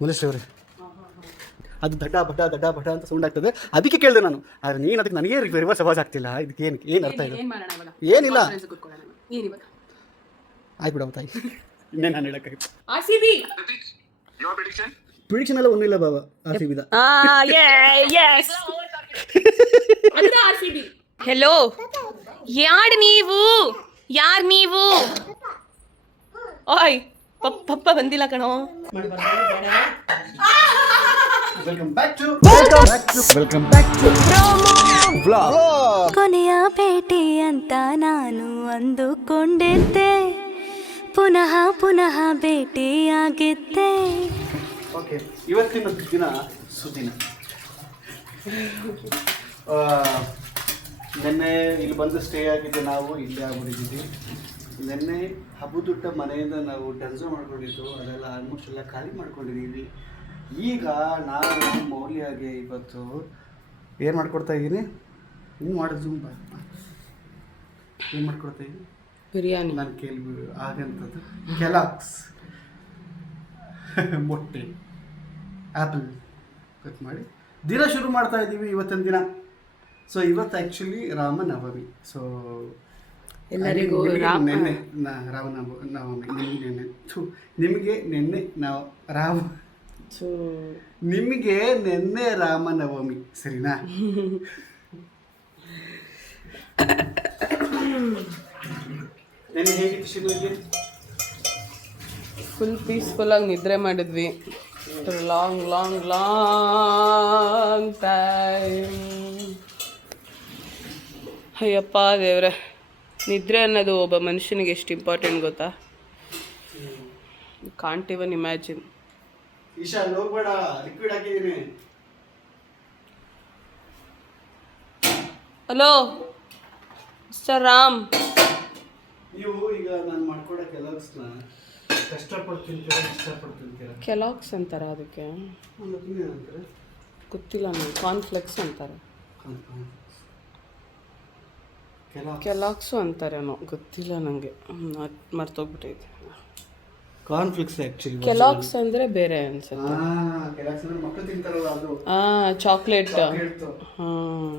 ಮುಲೇಶ್ ಅವರೇ, ಅದು ದಡ್ಡ ಬಡ್ಡ ದಡ್ಡ ಬಡ್ಡ ಅಂತ ಸೌಂಡ್ ಆಗ್ತದೆ, ಅದಕ್ಕೆ ಕೇಳಿದೆ ನಾನು. ಆದರೆ ನೀನು ಅದಕ್ಕೆ ನನಗೆ ರಿವರ್ಸ್ ಆವಾಜ್ ಆಗ್ತಿಲ್ಲ. ಇದಕ್ಕೆ ಏನು ಅರ್ಥ ಇದೆ? ಏನಿಲ್ಲ, ಆಯ್ತು ಬಿಡವ ತಾಯಿ, ಇನ್ನೇ ನಾನು ಹೇಳೋಕ್ಕಾಗಿತ್ತು. ಪ್ರಿಡಿಕ್ಷನ್ ಎಲ್ಲ ಒಂದಿಲ್ಲ ಬಾಬಾ, ಆರ್ ಸಿ ಬಿದ. ಹೆಲೋ, ಯಾರು ನೀವು? ಓಯ್ ಪಪ್ಪ ಬಂದಿಲ್ಲ ಕಣೋ. Welcome back to vlog. ಕೊನೆಯ ಭೇಟಿ ಅಂತ ನಾನು ಅಂದುಕೊಂಡಿದ್ದೆ, ಪುನಃ ಭೇಟಿಯಾಗಿದ್ದೆ. ಓಕೆ, ಇವತ್ತಿನ ದಿನ ಸುದಿನ. ನಿನ್ನೆ ಇಲ್ಲಿ ಬಂದು ಸ್ಟೇ ಆಗಿದ್ದು, ನಾವು ಇಲ್ಲೇ ಆಗ್ಬಿಟ್ಟಿದ್ದೀವಿ. ನಿನ್ನೆ ಹಬ್ಬದುಟ್ಟ ಮನೆಯಿಂದ ನಾವು ಡನ್ಸೋ ಮಾಡ್ಕೊಂಡಿದ್ದು, ಅದೆಲ್ಲ ಆಲ್ಮೋಸ್ಟ್ ಎಲ್ಲ ಖಾಲಿ ಮಾಡ್ಕೊಂಡಿದ್ದೀವಿ. ಈಗ ನಾನು ಮೌಲ್ಯಾಗೆ ಇವತ್ತು ಏನು ಮಾಡ್ಕೊಡ್ತಾ ಇದ್ದೀನಿ, ನೀವು ಮಾಡೋದು ಜೂಮ್ ಬಾ. ಏನು ಮಾಡ್ಕೊಡ್ತಾ ಇದ್ದೀನಿ? ಬಿರಿಯಾನಿ. ನಾನು ಕೇಳಿ ಆಗಂಥದ್ದು ಕೆಲಾಕ್ಸ್ ಮೊಟ್ಟೆ ಆ್ಯಪಲ್ ಕಟ್ ಮಾಡಿ ದಿನ ಶುರು ಮಾಡ್ತಾ ಇದ್ದೀವಿ ಇವತ್ತಿನ ದಿನ. ಸೊ ಇವತ್ತು ಆ್ಯಕ್ಚುಲಿ ರಾಮನವಮಿ. ಸೊ ಎಲ್ಲರಿಗೂ ನೆನ್ನೆ ರಾಮನವಮಿ, ನಿಮಗೆ ನೆನ್ನೆ ನಾವು ನಿಮಗೆ ನೆನ್ನೆ ರಾಮನವಮಿ, ಸರಿನಾ? ನೆನ್ನೆ ಹೇಗಿತ್ತು ಶಿವನಿಗೆ? ಫುಲ್ ಪೀಸ್ಫುಲ್ಲಾಗಿ ನಿದ್ರೆ ಮಾಡಿದ್ವಿ. Long time. ಅಯ್ಯಪ್ಪ ದೇವ್ರೆ, ನಿದ್ರೆ ಅನ್ನೋದು ಒಬ್ಬ ಮನುಷ್ಯನಿಗೆ ಎಷ್ಟು ಇಂಪಾರ್ಟೆಂಟ್ ಗೊತ್ತಾ? Can't even imagine. ಈಶಾ ಹೋಗ್ಬೇಡ, ಲಿಕ್ವಿಡ್ ಹಾಕಿದ್ದೀನಿ. ಹಲೋ ಮಿಸ್ಟರ್ ರಾಮ್, ನೀವು ಈಗ ನಾನು ಮಾಡ್ಕೊಡೋ ಕೆಲಸನ ಕಷ್ಟಪಟ್ಟು ತಿಂತೀರಾ? ಕೆಲಾಕ್ಸ್ ಅಂತಾರ ಅದಕ್ಕೆ? ಏನಂತಾರೆ ಗೊತ್ತಿಲ್ಲ ನನಗೆ. ಕಾರ್ನ್ಫ್ಲೆಕ್ಸ್ ಅಂತಾರೆ, ಕೆಲಾಕ್ಸು ಅಂತಾರೇನೋ, ಗೊತ್ತಿಲ್ಲ ನನಗೆ, ಮರ್ತೋಗ್ಬಿಟ್ಟೈತೆ. ಕಾರ್ನ್ಫ್ಲೆಕ್ಸ್ ಆ್ಯಕ್ಚುಲಿ ಕೆಲಾಕ್ಸ್ ಅಂದರೆ ಬೇರೆ ಅನ್ಸುತ್ತೆ. ಕೆಲಾಕ್ಸ್ ಅಂದ್ರೆ ಮಕ್ಕಳು ತಿಂತಾರಲ್ಲ ಅದು. ಚಾಕ್ಲೇಟ್. ಹಾಂ,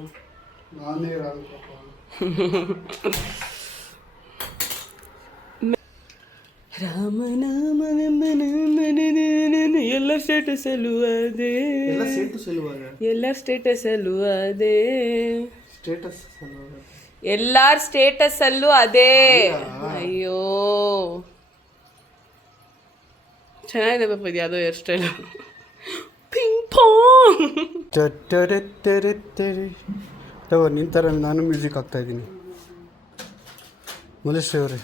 ನಾನೇ ಇರೋದು ಪಾಪ. ರಾಮನಾಮ ಎಲ್ಲ ಸ್ಟೇಟಸಲ್ಲೂ ಅದೇ, ಎಲ್ಲರ ಸ್ಟೇಟಸಲ್ಲೂ ಅದೇ, ಎಲ್ಲಾರ ಸ್ಟೇಟಸಲ್ಲೂ ಅದೇ. ಅಯ್ಯೋ ಚೆನ್ನಾಗಿದೆ ಪಾಪ, ಇದು ಯಾವುದೋ ಹೇರ್ ಸ್ಟೈಲು. ಪಿಂಗ್ ಪಾಂಗ್. ತಗೋ, ನಿನ್ನ ಥರ ನಾನು ಮ್ಯೂಸಿಕ್ ಹಾಕ್ತಾಯಿದ್ದೀನಿ. ಮುಲೇಶ್ ಅವರೇ,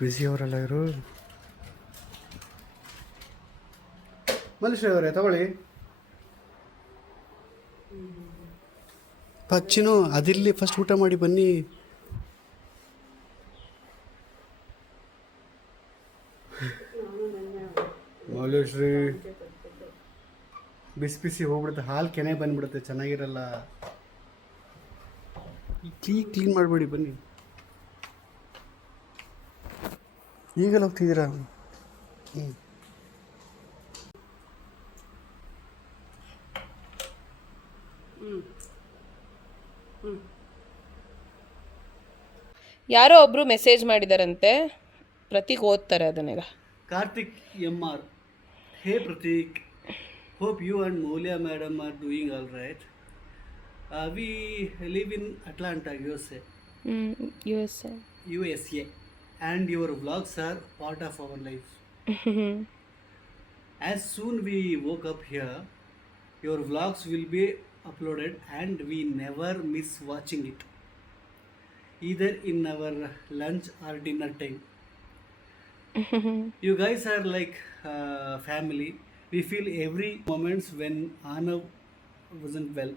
ಬ್ಯುಸಿ ಅವರೆಲ್ಲ ಇವರು. ಮಲೇಶ್ ಅವರೇ ತಗೊಳ್ಳಿ. ಪಚ್ಚಿನೋ ಅದಿಲ್ಲಿ, ಫಸ್ಟ್ ಊಟ ಮಾಡಿ ಬನ್ನಿ. ಮೌಲೇಶ್ ರೀ, ಬಿಸಿ ಹೋಗ್ಬಿಡುತ್ತೆ, ಹಾಲು ಕೆನೆ ಬಂದ್ಬಿಡುತ್ತೆ, ಚೆನ್ನಾಗಿರಲ್ಲ. ಕ್ಲೀನ್ ಮಾಡಿಬಿಡಿ ಬನ್ನಿ. ಈಗಲ್ಲ ಹೋಗ್ತಿದ್ದೀರಾ? ಯಾರೋ ಒಬ್ರು ಮೆಸೇಜ್ ಮಾಡಿದಾರಂತೆ, ಪ್ರತೀಕ್ ಓದ್ತಾರೆ ಅದನ್ನೆಲ್ಲ. Karthik MR, hey Pratik, hope you and Moulia madam are doing all right. We live in Atlanta, USA. USA, and your vlogs are part of our life. As soon we woke up here, your vlogs will be uploaded and we never miss watching it, either in our lunch or dinner time. You guys are like family. We feel every moments when Anav wasn't well.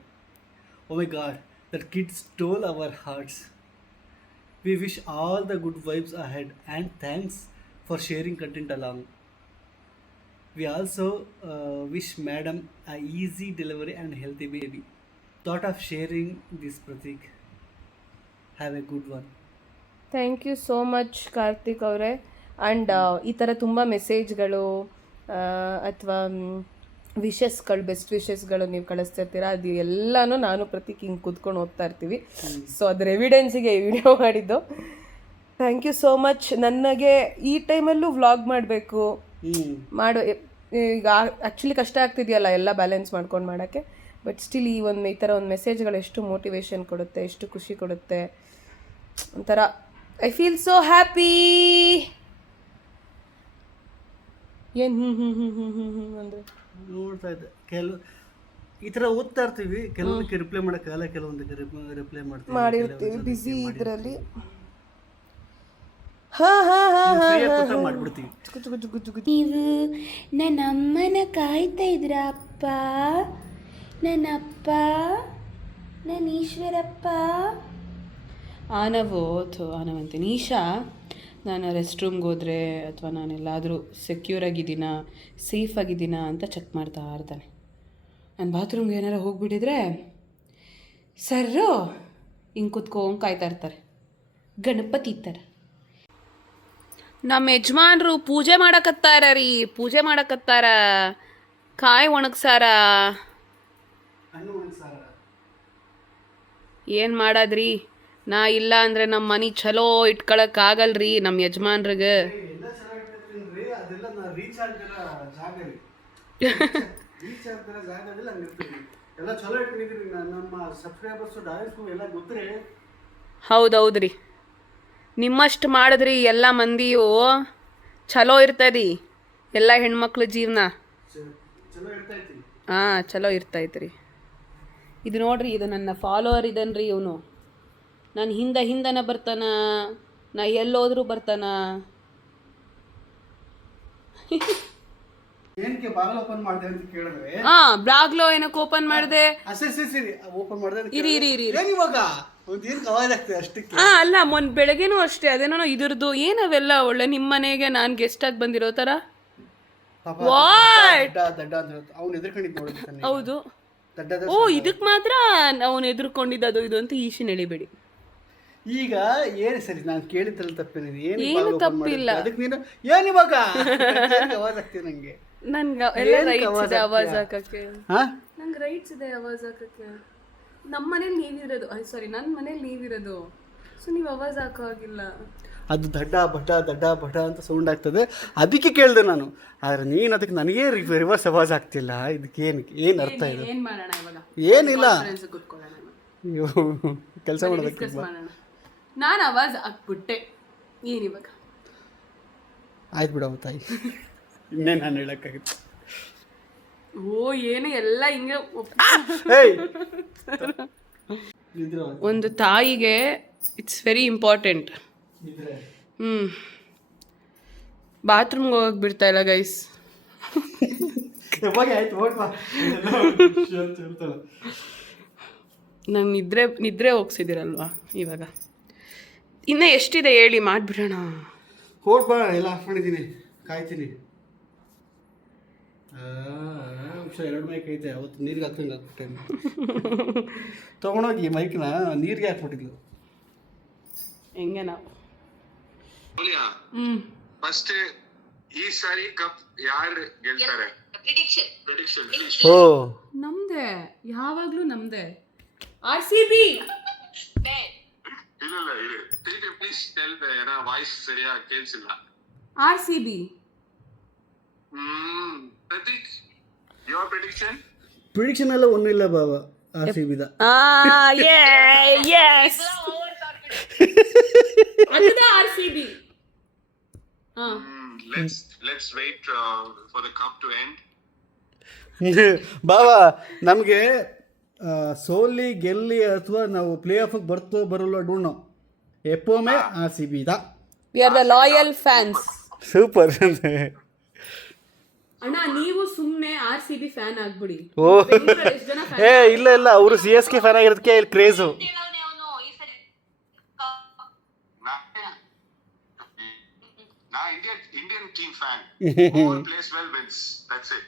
Oh my god, that kid stole our hearts. We wish all the good vibes ahead and thanks for sharing content along. We also wish madam a easy delivery and healthy baby. Thought of sharing this, Pratik. Have a good one. Thank you so much Karthik ಅವರೇ. And ಈ ಥರ ತುಂಬ ಮೆಸೇಜ್ಗಳು ಅಥವಾ ವಿಶಸ್ಗಳು, best ವಿಶಸ್ಗಳು ನೀವು ಕಳಿಸ್ತಿರ್ತೀರಾ, ಅದು ಎಲ್ಲನೂ ನಾನು ಪ್ರತೀಕ್ ಹಿಂಗೆ ಕೂತ್ಕೊಂಡು ಓದ್ತಾ ಇರ್ತೀವಿ. ಸೊ ಅದರ ಎವಿಡೆನ್ಸಿಗೆ ಈ ವಿಡಿಯೋ ಮಾಡಿದ್ದು. Thank you so much. ನನಗೆ ಈ ಟೈಮಲ್ಲೂ ವ್ಲಾಗ್ ಮಾಡಬೇಕು ಈಗ ಆ್ಯಕ್ಚುಲಿ ಕಷ್ಟ ಆಗ್ತಿದೆಯಲ್ಲ ಎಲ್ಲ ಬ್ಯಾಲೆನ್ಸ್ ಮಾಡ್ಕೊಂಡು ಮಾಡೋಕ್ಕೆ. ಬಟ್ ಸ್ಟಿಲ್ ಈ ಥರ ಒಂದು ಮೆಸೇಜ್ಗಳು ಎಷ್ಟು ಮೋಟಿವೇಶನ್ ಕೊಡುತ್ತೆ, ಎಷ್ಟು ಖುಷಿ ಕೊಡುತ್ತೆ. ಒಂಥರ ಐ ಫೀಲ್ ಸೋ ಹ್ಯಾಪಿ. ಏನು ಅಂದರೆ ನೋಡ್ತಾ ಇದ್ದೆ ಈ ಥರ ಓದ್ತಾ ಇರ್ತೀವಿ, ಕೆಲವೊಂದಕ್ಕೆ ರಿಪ್ಲೈ ಮಾಡೋಕ್ಕಾಗಲ್ಲ, ಕೆಲವೊಂದಕ್ಕೆ ರಿಪ್ಲೈ ಮಾಡಿರ್ತೀವಿ ಬಿಸಿ ಇದರಲ್ಲಿ. ಮಾಡ್ಬಿಡ್ತೀವಿ. ನೀವು ನನ್ನಮ್ಮನ ಕಾಯ್ತಾ ಇದ್ರ ಅಪ್ಪ, ನನ್ನಪ್ಪ, ನನ್ನ ಈಶ್ವರಪ್ಪ. ಆನವಂತೆ ನೀಶಾ, ನಾನು ರೆಸ್ಟ್ ರೂಮ್ಗೆ ಹೋದರೆ ಅಥವಾ ನಾನೆಲ್ಲಾದರೂ ಸೆಕ್ಯೂರಾಗಿದ್ದೀನಾ, ಸೇಫಾಗಿದ್ದೀನಾ ಅಂತ ಚೆಕ್ ಮಾಡ್ತಾ ಇರ್ತಾನೆ. ನಾನು ಬಾತ್ರೂಮ್ಗೆ ಏನಾರು ಹೋಗ್ಬಿಟ್ಟಿದ್ರೆ ಸರ್ರು ಹಿಂಗೆ ಕುತ್ಕೊಂಡು ಕಾಯ್ತಾ ಇರ್ತಾರೆ, ಗಣಪತಿ ಥರ. ನಮ್ಮ ಯಜಮಾನ್ರು ಪೂಜೆ ಮಾಡಕತ್ತಾರ ಕಾಯಿ ಒಣಗ್ಸಾರ. ಏನು ಮಾಡದ್ರಿ, ನಾ ಇಲ್ಲ ಅಂದರೆ ನಮ್ಮ ಮನೆ ಚಲೋ ಇಟ್ಕೊಳಕ್ಕಾಗಲ್ರಿ ನಮ್ಮ ಯಜಮಾನ್ರಿಗೆ. ಹೌದೌದ್ರಿ, ನಿಮ್ಮಷ್ಟು ಮಾಡಿದ್ರಿ ಎಲ್ಲ ಮಂದಿಯು ಚಲೋ ಇರ್ತದಿ, ಎಲ್ಲ ಹೆಣ್ಮಕ್ಳ ಜೀವನ ಚಲೋ ಇರ್ತೈತ್ರಿ. ಇದು ನೋಡ್ರಿ, ಇದು ನನ್ನ ಫಾಲೋವರ್ ಇದನ್ರಿ. ಇವನು ನಾನು ಹಿಂದನ ಬರ್ತಾನ, ನಾ ಎಲ್ಲೋದ್ರೂ ಬರ್ತಾನ. ಏನಕ್ಕೆ ಬಾಗಿಲು ಓಪನ್ ಮಾಡಿದೆ ಅಂತ ಕೇಳಿದ್ರೆ ಬ್ಲಾಗ್ಲೋ ಏನಕ್ಕೆ ಓಪನ್ ಮಾಡಿದೆ? ಸರಿ ಓಪನ್ ಮಾಡಿದೆ. ಇರಿ ಇವಾಗ ಏನು ಅವಾಜ್ ಆಗ್ತದೆ ಅಷ್ಟಕ್ಕೆ. ಅಲ್ಲ, ಮೊನ್ನೆ ಬೆಳಗ್ಗೆನೂ ಅಷ್ಟೇ ಅದೇನೋ ಇದ್ರದ್ದು ಏನವೆಲ್ಲ ಒಳ್ಳೆ ನಿಮ್ಮ ಮನೆಗೆ ನಾನು ಗೆಸ್ಟ್ ಆಗಿ ಬಂದಿರೋ ಥರ. ಅವ್ನು ಎದುರ್ಕೊಂಡಿದ್ದು ನೋಡಿ. ಹೌದು, ಓ ಇದಕ್ಕೆ ಮಾತ್ರ ಅವನು ಎದುರ್ಕೊಂಡಿದ್ದು ಇದು ಅಂತ ಈಶಿನ ಎಳಿಬೇಡಿ. ಈಗ ಏನು ಸರಿ, ನಾನು ಕೇಳಿದ್ರಲ್ಲಿ ತಪ್ಪೇನಿದೆ? ಏನು ತಪ್ಪಿಲ್ಲ. ಅದಕ್ಕೆ ನೀನು ಏನು ಇವಾಗ ಅವಾಜ್ ಆಗ್ತೀವಿ ನಂಗೆ. ನನ್ಗೆ ಎಲ್ಲ ರೈಟ್ಸ್ ಇದೆ ಆವಾಜ್ ಹಾಕಕ್ಕೆ, ನಂಗೆ ರೈಟ್ಸ್ ಇದೆ ಆವಾಜ್ ಹಾಕಕ್ಕೆ. ನಮ್ಮ ಮನೇಲಿ ನೀವಿರೋದು, ಸಾರಿ ನನ್ನ ಮನೇಲಿ ನೀವಿರೋದು, ಸೊ ನೀವು ಆವಾಜ್ ಹಾಕೋ ಹಾಗಿಲ್ಲ. ಅದು ದಡ್ಡ ಬಟ ಅಂತ ಸೌಂಡ್ ಆಗ್ತದೆ, ಅದಕ್ಕೆ ಕೇಳಿದೆ ನಾನು. ಆದರೆ ನೀನು ಅದಕ್ಕೆ ನನಗೆ ರಿವರ್ಸ್ ಆವಾಜ್ ಆಗ್ತಿಲ್ಲ. ಇದಕ್ಕೆ ಏನು ಅರ್ಥ ಇದೆ? ಏನು ಮಾಡೋಣ ಇವಾಗ? ಏನಿಲ್ಲ, ಕೆಲಸ ಮಾಡೋದಕ್ಕೆ ನಾನು ಆವಾಜ್ ಹಾಕ್ಬಿಟ್ಟೆ. ಏನಿವಾಗ ಆಯ್ತು ಬಿಡವು ತಾಯಿ, ಇನ್ನೇ ನಾನು ಹೇಳಕ್ಕಾಗುತ್ತೆ. ಓ ಏನು ಎಲ್ಲ ಹಿಂಗೆ. ಒಂದು ತಾಯಿಗೆ ಇಟ್ಸ್ ವೆರಿ ಇಂಪಾರ್ಟೆಂಟ್. ಬಾತ್ರೂಮ್ಗೆ ಹೋಗಕ್ಕೆ ಬಿಡ್ತಾ ಇಲ್ಲ ಗೈಸ್. ನಾನು ನಿದ್ರೆ ಹೋಗ್ಸಿದ್ದೀರಲ್ವಾ ಇವಾಗ. ಇನ್ನೂ ಎಷ್ಟಿದೆ ಹೇಳಿ, ಮಾಡಿಬಿಡೋಣ. ಹೋಗ್ಬಾ, ಎಲ್ಲ ಆಫ್ ಮಾಡಿದ್ದೀನಿ, ಕಾಯ್ತೀನಿ. ಎರಡು ಮೈಕ್ ಐತೆ, ಅವತ್ತು ನೀರಿಗೆ ಹಾಕ್ತಂಗೆ ಹಾಕ್ಬಿಟ್ಟೆ. ತೊಗೊಂಡೋಗಿ ಮೈಕ್ನ ನೀರಿಗೆ ಹಾಕ್ಬಿಟ್ಟಿದ್ಲು. ಹೆಂಗೆ ನಾವು ಫಸ್ಟ್ ಈ ಸಾರಿ ಕಪ್ ಯಾರು ಗೆಲ್ತಾರೆ? ಓ ನಮ್ದೆ, ಯಾವಾಗ್ಲೂ ನಮ್ದೆ. RCB. ಇಲ್ಲ ಪ್ಲೀಸ್ ಟೆಲ್ ಏನೋ ವಾಯ್ಸ್ ಸರಿಯಾಗಿ ಕೇಳಿಸಿಲ್ಲ. RCB. ಪ್ರತೀಕ್, ಯುವರ್ ಪ್ರಿಡಿಕ್ಷನ್ ಎಲ್ಲ ಒಣ್ಣು ಇಲ್ಲ ಬಾಬಾ. RCB the yes ಅದದ RCB. let's wait for the cup to end. ಬಾಬಾ, ನಮಗೆ ಸೋಲಿ ಗೆಲ್ಲಿ ಅಥವಾ ನಾವು ಪ್ಲೇ ಆಫ್ಗೆ ಬರ್ತೋ ಬರಲ್ಲ ಡೂಣೋ, ಎಪ್ಪೊಮ್ಮೆ RCB the. We are the loyal fans. Super. ಅಣ್ಣ ನೀವು ಸುಮ್ಮನೆ RCB ಫ್ಯಾನ್ ಆಗ್ಬಿಡಿ. ಓ ಇಲ್ಲ ಅವರು CSK ಫ್ಯಾನ್ ಆಗಿರೋದಕ್ಕೆ craze. Indian team fan. Who plays well wins. That's it.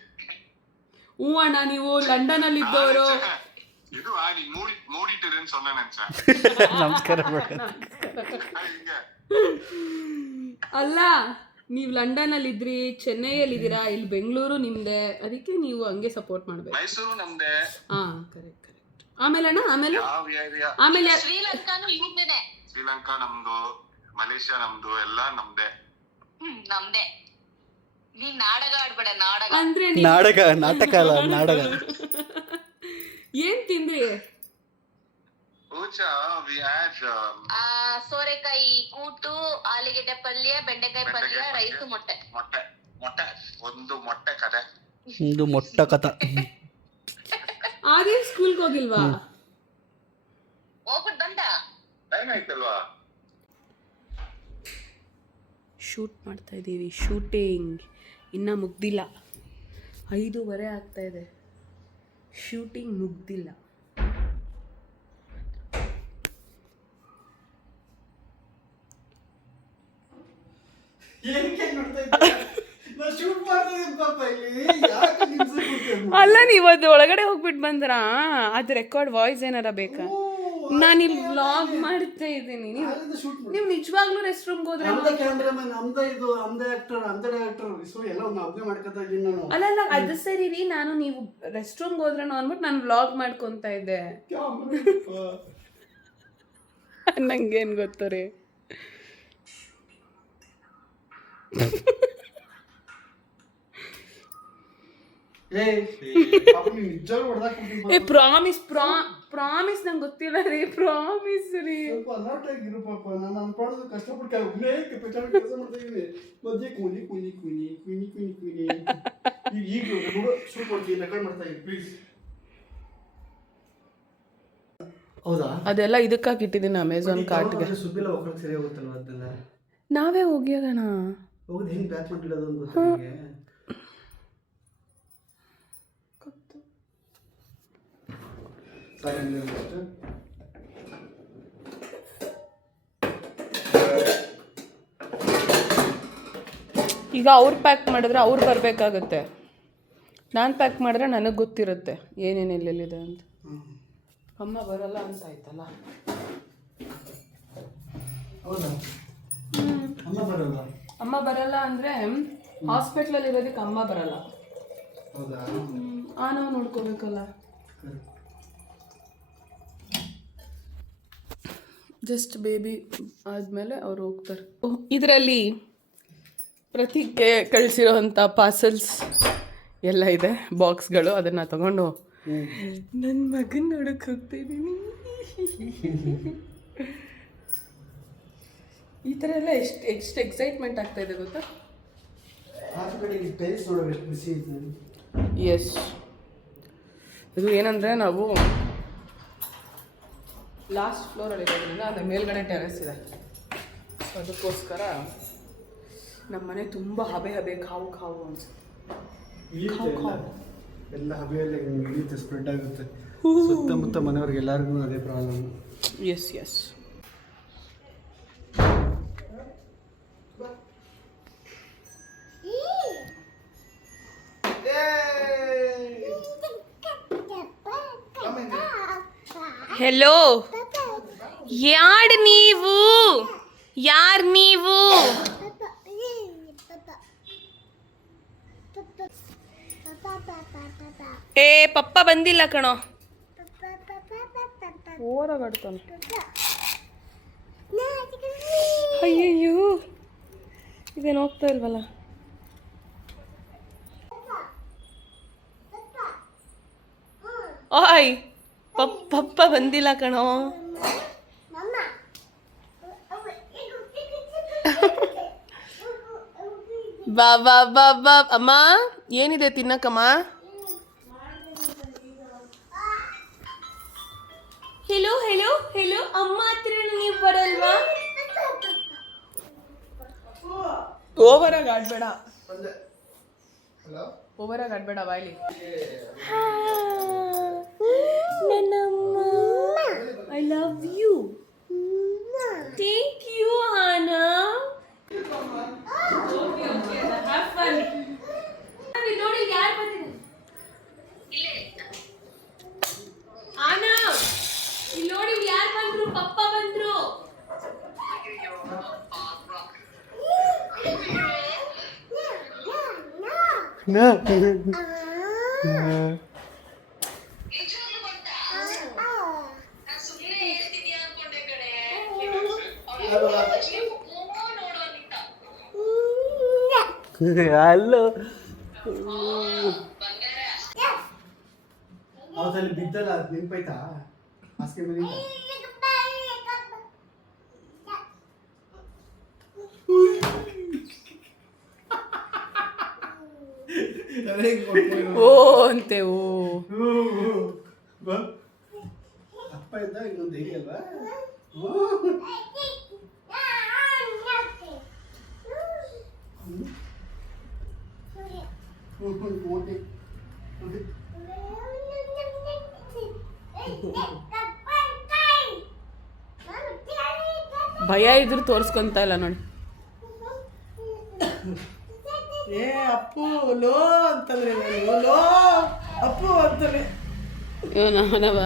ಅಣ್ಣ ನೀವು ಲಂಡನ್ ಅಲ್ಲಿ ಇದ್ದವರು. ಇದು ಮೂಡಿಟ್ಟಿರೇನು சொன்ன நினைச்சேன். ನಮಸ್ಕಾರ. ಅಲ್ಲ ನೀವು ಲಂಡನಲ್ಲಿ ಇದ್ರಿ, ಚೆನ್ನೈಯಲ್ಲಿ ಇದ್ದೀರಾ, ಇಲ್ಲಿ ಬೆಂಗಳೂರು ನಿಮ್ದೆ, ಅದಕ್ಕೆ ನೀವು ಹಂಗೆ ಸಪೋರ್ಟ್ ಮಾಡ್ಬೇಕು. ಮೈಸೂರು ನಮ್ದೆ. ಹಾ ಕರೆಕ್ಟ್. ಆಮೇಲೆ ಅಣ್ಣ ಯಾವ ಏರಿಯಾ? ಆಮೇಲೆ ಶ್ರೀಲಂಕಾ ನಮ್ದು, ಮಲೇಷ್ಯಾ ನಮ್ದು, ಎಲ್ಲಾ ನಮ್ದೆ. ನಮ್ದೆ. ನೀನ್ ನಾಟಕ ಆಡ್ಬೇಡ. ನಾಟಕ ಅಂದ್ರೆ ನಾಟಕ ಅಲ್ಲ, ನಾಟಕ. ಏನ್ ತಿಂದ್ರಿ? ಊಟ we had ಸೋರೆಕಾಯಿ ಕೂಟು, ಆಲೂಗೆಡ್ಡೆ ಪಲ್ಯ, ಬೆಂಡೆಕಾಯಿ ಪಲ್ಯ, ರೈಸು, ಮೊಟ್ಟೆ. ಒಂದು ಮೊಟ್ಟೆ ಕತೆ. ಒಂದು ಮೊಟ್ಟ ಕಥ. ಆದ್ರೆ ಸ್ಕೂಲ್ಗೆ ಹೋಗಿಲ್ವಾ? ಹೋಗ್ಬಿಟ್ಟು ಬಂದ. ಟೈಮ್ ಆಯ್ತಲ್ವಾ? ಶೂಟ್ ಮಾಡ್ತಾ ಇದ್ದೀವಿ. ಶೂಟಿಂಗ್ ಇನ್ನೂ ಮುಗ್ದಿಲ್ಲ. 5:30 ಆಗ್ತಾ ಇದೆ. ಶೂಟಿಂಗ್ ಮುಗ್ದಿಲ್ಲ. ಅಲ್ಲ, ನೀವು ಅದು ಒಳಗಡೆ ಹೋಗ್ಬಿಟ್ಟು ಬಂದ್ರಾ? ಅದು ರೆಕಾರ್ಡ್ ವಾಯ್ಸ್ ಏನಾರ ಬೇಕಾ? ನಾನು ಇಲ್ಲಿ ವ್ಲಾಗ್ ಮಾಡ್ತಾ ಇದ್ದೀನಿ. ನೀವು ನಿಜವಾಗ್ಲೂ ರೆಸ್ಟ್ ರೂಮ್ಗೆ ಹೋದ್ರೆ ಅಲ್ಲ ಅದು ಸರಿ ರೀ. ನಾನು ನೀವು ರೆಸ್ಟ್ ರೂಮ್ಗೆ ಹೋದ್ರೆ ಅಂದ್ಬಿಟ್ಟು ನಾನು ವ್ಲಾಗ್ ಮಾಡ್ಕೊತಾ ಇದ್ದೆ. ನಂಗೇನು ಗೊತ್ತು ರೀ. ಪ್ರಾಮಿಸ್ ನಂಗೆ ಗೊತ್ತಿಲ್ಲ ರೀ. ಪ್ರಾಮಿಸ್ ರೀ. ಅದೆಲ್ಲ ಇದಕ್ಕಾಗಿ ಇಟ್ಟಿದ್ದೀನಿ ಅಮೆಝಾನ್ ಕಾರ್ಟ್ಗೆ. ನಾವೇ ಹೋಗ್ಯೋಣ. ಈಗ ಅವ್ರು ಪ್ಯಾಕ್ ಮಾಡಿದ್ರೆ ಅವ್ರು ಬರಬೇಕಾಗತ್ತೆ. ನಾನು ಪ್ಯಾಕ್ ಮಾಡಿದ್ರೆ ನನಗೆ ಗೊತ್ತಿರುತ್ತೆ ಏನೇನು ಎಲ್ಲೆಲ್ಲಿದೆ ಅಂತ. ಅಮ್ಮ ಬರಲ್ಲ ಅಂತ ಆಯ್ತಲ್ಲ. ಅಮ್ಮ ಬರಲ್ಲ ಅಂದರೆ ಹಾಸ್ಪಿಟ್ಲಲ್ಲಿ ಇರೋದಕ್ಕೆ ಅಮ್ಮ ಬರಲ್ಲ. ನಾವು ನೋಡ್ಕೋಬೇಕಲ್ಲ. ಜಸ್ಟ್ ಬೇಬಿ ಆದಮೇಲೆ ಅವ್ರು ಹೋಗ್ತಾರೆ. ಇದರಲ್ಲಿ ಪ್ರತೀಕ್ಗೆ ಕಳಿಸಿರೋವಂಥ ಪಾರ್ಸಲ್ಸ್ ಎಲ್ಲ ಇದೆ, ಬಾಕ್ಸ್ಗಳು. ಅದನ್ನು ತಗೊಂಡು ನನ್ನ ಮಗನ ನೋಡಕ್ಕೆ ಹೋಗ್ತಾಯಿದ್ದೀನಿ. ಈ ಥರ ಎಲ್ಲ ಎಷ್ಟು ಎಕ್ಸೈಟ್ಮೆಂಟ್ ಆಗ್ತಾ ಇದೆ ಗೊತ್ತಾ? ಎಸ್, ಇದು ಏನಂದರೆ ನಾವು ಲಾಸ್ಟ್ ಫ್ಲೋರಲ್ಲಿ ಇರೋದ್ರಿಂದ ಅದ್ರ ಮೇಲ್ಗಡೆ ಟೆರೆಸ್ ಇದೆ. ಅದಕ್ಕೋಸ್ಕರ ನಮ್ಮ ಮನೆ ತುಂಬ ಹಬೆ ಕಾವು ಅನ್ಸುತ್ತೆ. ಎಲ್ಲ ಹಬೆಯಲ್ಲಿ ಹಿಡಿಯುತ್ತೆ, ಸ್ಪ್ರೆಡ್ ಆಗುತ್ತೆ ಸುತ್ತಮುತ್ತ ಮನೆಯವ್ರಿಗೆ ಎಲ್ಲರಿಗೂ ಅದೇ ಪ್ರಾಬ್ಲಮ್. ಎಸ್ ಹೆಲೋ, ಯಾರು ನೀವು? ಪಪ್ಪ ಬಂದಿಲ್ಲ ಕಣೋ. ಓರಾಗಾಡ್ತಾನೆ. ಅಯ್ಯಯ್ಯೋ, ಇದೇನು ಹೋಗ್ತಾ ಇಲ್ವಲ್ಲ. ಓಯ್, ಪಪ್ಪ ಬಂದಿಲ್ಲ ಕಣೋ. ಬಾ ಬಾ ಬಾ ಬಾ. ಅಮ್ಮ, ಏನಿದೆ ತಿನ್ನಕ್ಕಮ್ಮ? Hello hello hello. ಅಮ್ಮ ಹತ್ರ ನೀವು ಬರಲ್ವಾ? ಓವರಾಗಿ ಆಡ್ಬೇಡ, ಬಾಯ್ಲಿ. ನನ್ನಮ್ಮ, I love you. Thank you ಆನಾ. ನೋಡಿ ಯಾರು ಬಂದಿದೆ. ಆನಾ, ಇಲ್ಲಿ ನೋಡಿ ಯಾರು ಬಂದ್ರು. ಪಪ್ಪ ಬಂದ್ರು. ಅಲ್ಲೋ ಅವತ್ತಲ್ಲಿ ಬಿದ್ದಲ್ಲ ಅದು ನೆನ್ಪಾಯ್ತಾ ಹಾಸಿಗೆ ಮೇಲೆ ಓ ಅಂತೆ ಓ ಅಪ್ಪ ಇದ್ದ ಇನ್ನೊಂದು ಹೇಗೆ ಅಲ್ವಾ ಭಯ ಇದ್ರು ತೋರಿಸ್ಕೊಂತ ಇಲ್ಲ ನೋಡಿ. ಏ ಅಪ್ಪು ಲೋ ಅಂತಂದ್ರೆ ಲೋ ಅಪ್ಪು ಅಂತಾನೆ ಇವನವ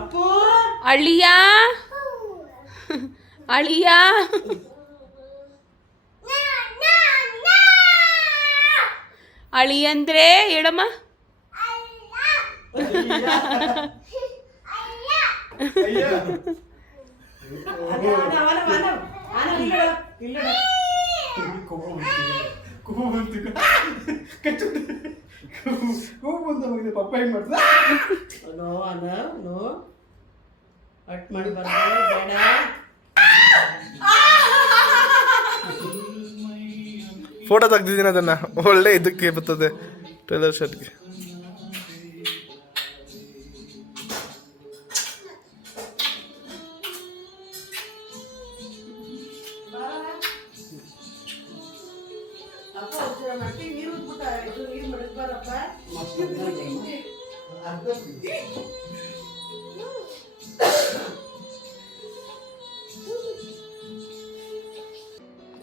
ಅಪ್ಪು ಅಳಿಯ ಅಳಿಯ ಅಳಿ ಅಂದ್ರೆ ಹೇಳಮ್ಮ. ಪಪ್ಪ ಏನ್ ಮಾಡ್ತದ ನೋ ಅನ ನೋ ಕಟ್ ಮಾಡಿ ಬರ್ತಾರೆ ಬೇಡ. ಫೋಟೋ ತೆಗ್ದಿದ್ದೀನಿ ಅದನ್ನ, ಒಳ್ಳೆ ಇದಕ್ಕೆ ಬರ್ತದೆ ಟ್ರೇಲರ್ ಶರ್ಟ್ಗೆ.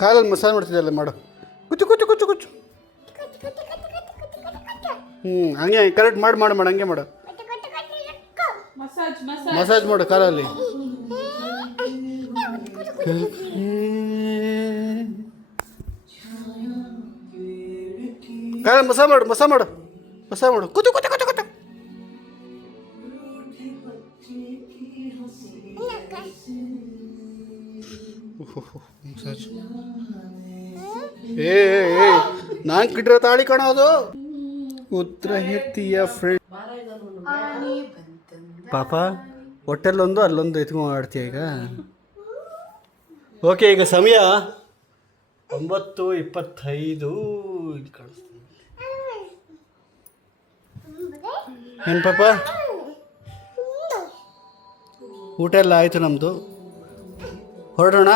ಕಾಲಲ್ಲಿ ಮಸಾಜ್ ಮಾಡ್ತಿದ್ದಲ್ಲ ಮಾಡು, ಕುಚ್ಚು ಕುಚ್ಚು ಕುಚ್ಚು ಕುಚ್ಚು. ಹಂಗೆ ಕರೆಕ್ಟ್ ಮಾಡಿ ಮಾಡು ಮಾಡು ಹಂಗೆ ಮಾಡು, ಮಸಾಜ್ ಮಾಡು ಕಾಲಲ್ಲಿ. ಕಾಲಲ್ಲಿ ಮಸಾಜ್ ಮಾಡು ಮಸಾಜ್ ಮಾಡು ಮಸಾಜ್ ಮಾಡು, ಕುಚ್ಚು ಕುಚ್ಚು ಕುಚ್ಚು ಕುಚ್ಚು. ಏ ನಾನು ಕಿಟ್ಟಿರೋ ತಾಳಿ ಕಾಣೋದು ಉತ್ತರ ಹೆತ್ತಿಯ ಫ್ರೆಂಡ್. ಪಾಪ ಹೊಟ್ಟೆಲ್ಲೊಂದು ಅಲ್ಲೊಂದು ಎತ್ಕೊಂಡು ಆಡ್ತೀಯ ಈಗ. ಓಕೆ, ಈಗ ಸಮಯ 9:25 ಇಲ್ಲಿ ಕಾಣಿಸ್ತೀನಿ. ಏನು ಪಾಪ, ಊಟ ಎಲ್ಲ ಆಯಿತು ನಮ್ಮದು, ಹೊರಡೋಣ.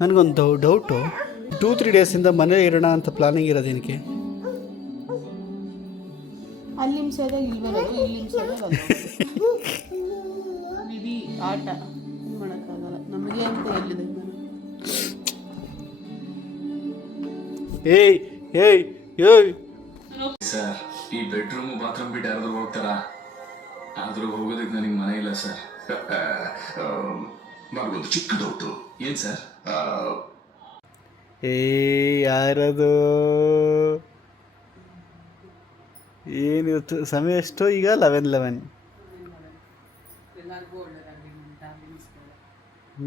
ನನಗೊಂದು ಡೌಟು, 2-3 ಡೇಸಿಂದ ಮನೇಲಿ ಇರೋಣ ಅಂತ ಪ್ಲಾನಿಂಗ್ ಇರೋದೇನಕ್ಕೆ? ಅಲ್ಲಿ ಹಿಂಸೆದಾಗ ಇಲ್ಲಿ ಬರೋದು, ಇಲ್ಲಿ ಹಿಂಸೆದಾಗ ವಿಧಿ ಆಟ ಮಾಡೋಕ್ಕಾಗಲ್ಲ ನಮಗೆ ಅಂತ ಎಲ್ಲಿದೆ. ಏಯ್ ಏಯ್ ಏಯ್ ಸರ್, ಈ ಬೆಡ್ರೂಮ್ ಬಾತ್ರೂಮ್ ಬಿಟ್ಟು ಯಾರಾದ್ರೂ ಹೋಗ್ತಾರಾ? ಆದ್ರೂ ಹೋಗೋದಕ್ಕೆ ನನಗೆ ಮನೆ ಇಲ್ಲ ಸರ್. ನನಗೊಂದು ಚಿಕ್ಕ ಡೌಟು. ಏನ್ ಸರ್? ಏ ಯಾರದು? ಏನಿವತ್ತು ಸಮಯ ಎಷ್ಟು ಈಗ? 11:11. ಎಲ್ಲರಿಗೂ ಒಳ್ಳೆಯದಾಗಲಿ. ನಮ್ಮ ಫ್ಯಾಮಿಲೀಸ್ಗೆಲ್ಲ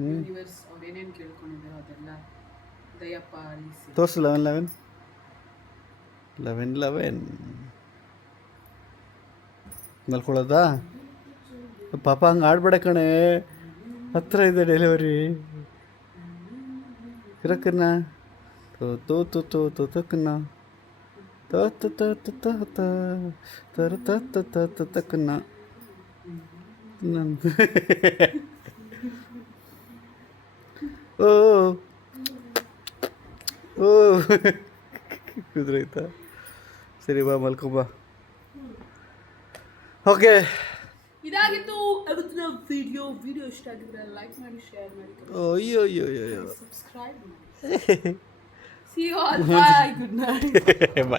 ಯೂನಿವರ್ಸ್ ಅವ್ರು ಏನೇನು ಕೇಳ್ಕೊಂಡಿದ್ದಾರೋ ಅದೆಲ್ಲ ದಯಪ್ಪ ಅಳಿಸಿ. ತೋರಿಸು 11:11 ಮಲ್ಕೊಳ್ಳೋದಾ? ಪಾಪ ಹಂಗೆ ಆಡ್ಬೇಡ ಕಣೆ, ಹತ್ರ ಇದೆ ಡೆಲಿವರಿ. ಇರಕ್ಕನ್ನ ತೋತಕ್ಕನ್ನ ತಕ್ಕನ್ನ ಓ ಓ ಕುದುರೈತಾ? ಸರಿ ಬಾ ಮಲ್ಕೊಬಾ. ಓಕೆ, ಇದಾಗಿತ್ತು ಇವತ್ತಿನ ವಿಡಿಯೋ ಇಷ್ಟ ಆಗಿದ್ರೆ ಲೈಕ್ ಮಾಡಿ, ಶೇರ್ ಮಾಡಿ, ಅಯ್ಯೋ ಅಯ್ಯೋ ಅಯ್ಯೋ ಸಬ್ಸ್ಕ್ರೈಬ್ ಮಾಡಿ. See you all. Bye. Good night. Bye.